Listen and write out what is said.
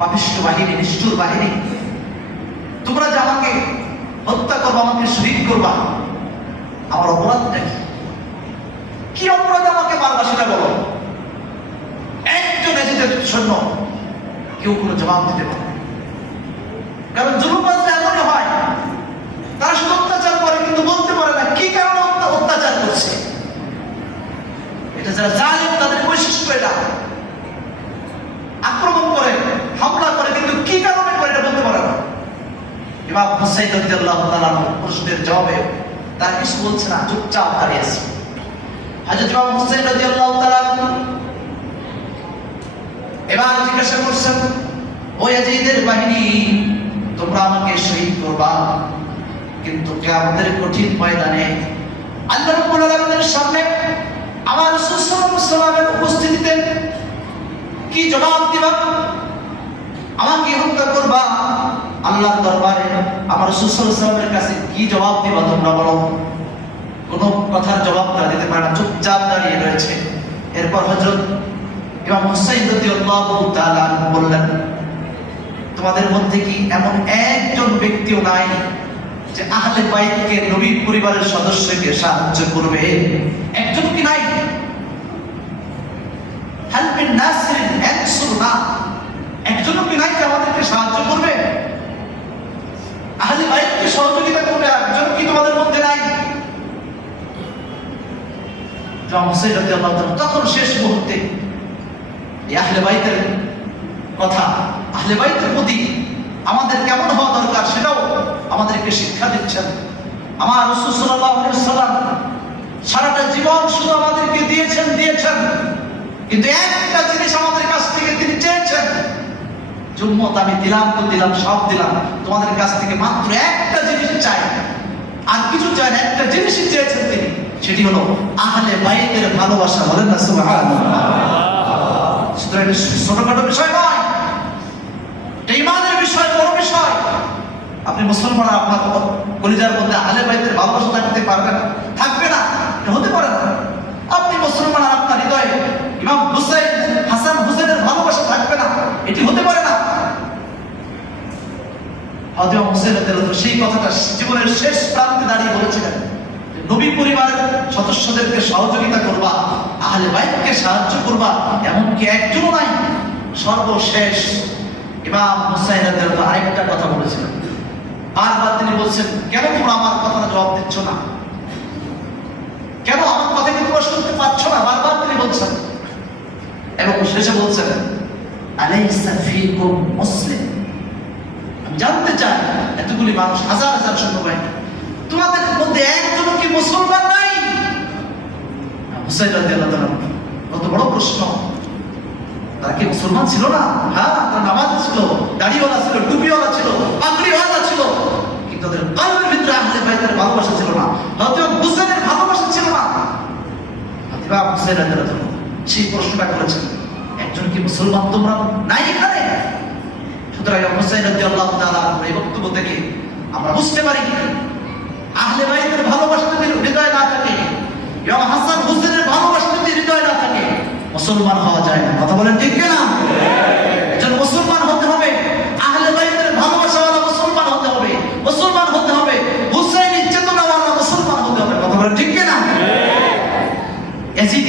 পাপিষ্ঠ বাহিনী, নিষ্ঠুর বাহিনী, তোমরা যে আমাকে হত্যা করবা, আমাকে শহীদ করবা, আমার অপরাধটা কি? কি অপরাধ আমাকে মারবা সেটা বলো। একজন এজিদের সৈন্য কেউ কোনো জবাব দিতে পারে, কারণ জুলুমবাজরা এমনই হয়, তারা শুধু অত্যাচার করে কিন্তু বলতে পারে না কি কারণে অত্যাচার করছে। এটা যারা জালিম তাদের বৈশিষ্ট্য, এটা আক্রমণ করে, হামলা করে, কিন্তু কি কারণে করে এটা বলতে পারে না। ইমাম হুসাইন রাদিয়াল্লাহু তাআলা প্রশ্নের জবাবে তার কিছু বলছে না, চুপচাপ দাঁড়িয়ে আছে। হযরত ইমাম হুসাইন রাদিয়াল্লাহু তাআলা এবার জিজ্ঞাসা করছেন, ও ইয়াজিদের বাহিনী, তোমরা আমাকে শহীদ করবা, কিন্তু কিয়ামতের কঠিন ময়দানে আল্লাহ রাব্বুল আলামিনের সামনে আমার রাসূল সাল্লাল্লাহু আলাইহি ওয়াসাল্লামের উপস্থিতিতে কি জবাব দিবা? আমাকে হত্যা করবা, আল্লাহর দরবারে আমার রাসূল সাল্লাল্লাহু আলাইহি ওয়াসাল্লামের কাছে কি জবাব দিবা তোমরা বলো? কোনো কথার জবাব তারা দিতে পারে না, চুপচাপ দাঁড়িয়ে রয়েছে। এরপর হযরত ইমাম হুসাইন রাদিয়াল্লাহু তাআলা বললেন, তোমাদের মধ্যে কি এমন একজন ব্যক্তিও নাই যে আহলে বাইতকে, নবী পরিবারের সদস্যকে সাহায্য করবে? একজন কি নাই? হাল মিন নাসিরিন ইয়ানসুরনা, একজনও কি নাই যে আমাদেরকে সাহায্য করবে, আহলে বাইতকে সহযোগিতা করবে? একজন কি তোমাদের মধ্যে নাই? ইমাম হুসাইন রাদিয়াল্লাহু তাআলা তখন শেষ মুহূর্তে এই আহলে বাইতের কথা, আহলে বাইতের প্রতি আমাদের কেমন হওয়া দরকার সেটাও আমাদেরকে শিক্ষা দিচ্ছেন। আমার রাসূল সাল্লাল্লাহু আলাইহি ওয়াসাল্লাম সারাটা জীবন শুধু আমাদেরকে দিয়েছেন, কিন্তু একটা জিনিস আমাদের কাছ থেকে তিনি চেয়েছেন, উম্মত আমি দিলাম তো দিলাম, সব দিলাম, তোমাদের কাছ থেকে মাত্র একটা জিনিস চাই, আর কিছু চাই না, একটা জিনিসই চেয়েছেন তিনি, সেটি হলো আহলে বাইতের ভালোবাসা। বলেন না সুবহানাল্লাহ। সুতরাং এটা ছোটখাটো বিষয় নয়, এটা ঈমানের বিষয়, বড় বিষয়। আপনি মুসলমান, আপনার কলিজার মধ্যে আহলে বাইতের ভালোবাসা থাকতে পারবে না, থাকবে না, এটা হতে পারে না। আপনি মুসলমান আর আপনার হৃদয়ে ইমাম হুসাইন, হাসান হুসাইনের ভালোবাসা থাকবে না, এটি হতে পারে না। হযরত ইমাম হুসাইন রাদিয়াল্লাহু সেই কথাটা জীবনের শেষ প্রান্তে দাঁড়িয়ে বলেছিলেন, নবী পরিবারের সদস্যদেরকে সহযোগিতা করবা, আহলে বাইতকে সাহায্য করবা, এমনকি একজনও নাই। সর্বশেষ ইমাম হুসাইন রাদিয়াল্লাহু আরেকটা কথা বলেছিলেন, বারবার তিনি বলছেন, কেন তোমরা আমার কথাটা জবাব দিচ্ছ না, কেন আমার কথা কি তোমরা শুনতে পাচ্ছ না? বারবার তিনি বলছেন, এবং শেষে বলছেন, আলাইসা ফীকুম মুসলিম, আমি জানতে চাই এতগুলি মানুষ, হাজার হাজার সৈন্যবাহিনী, তোমাদের মধ্যে একজনও কি মুসলমান নাই? হুসাইন রাদিয়াল্লাহু তাআলা, কত বড় প্রশ্ন। তারা কি মুসলমান ছিল না? হ্যাঁ, তারা নামাজ ছিল, দাড়িওয়ালা ছিল, টুপিওয়ালা ছিল, পাগড়িওয়ালা ছিল, কিন্তু তাদের কলবের ভিতরে আহলে বাইতের ভালোবাসা ছিল না, হযরত হুসাইনের ভালোবাসা ছিল না। ইমাম হুসাইন রাদিয়াল্লাহু তাআলা সেই প্রশ্নটা করেছেন, একজন কি মুসলমান তোমরা নাই এখানে? সুতরাং ইমাম হুসাইন রাদিয়াল্লাহু তাআলা এই বক্তব্য থেকে আমরা বুঝতে পারি, আহলে বাইতের ভালোবাসা যদি হৃদয়ে না থাকে, ইমাম হাসান হুসাইনের ভালোবাসা যদি হৃদয়ে না থাকে, মুসলমান হওয়া যায় না। কথা বলেন ঠিক কিনা?